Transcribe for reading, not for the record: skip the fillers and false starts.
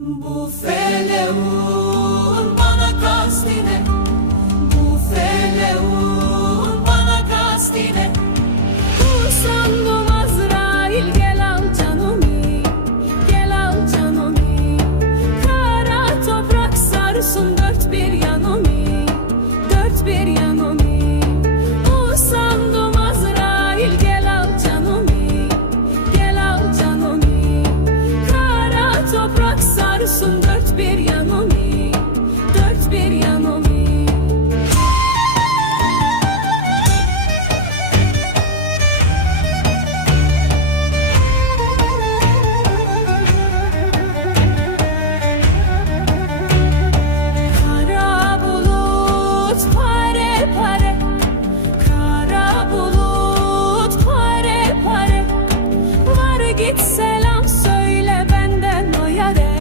Bu feleğun bana kastine, bu feleğun bana kastine. Sandım Azrail gel al canımı, gel al canımı. Kara toprak sarsın dört bir yanımı, dört bir yanımı. Sandım Azrail gel al canımı, gel al canımı. Kara toprak sarsın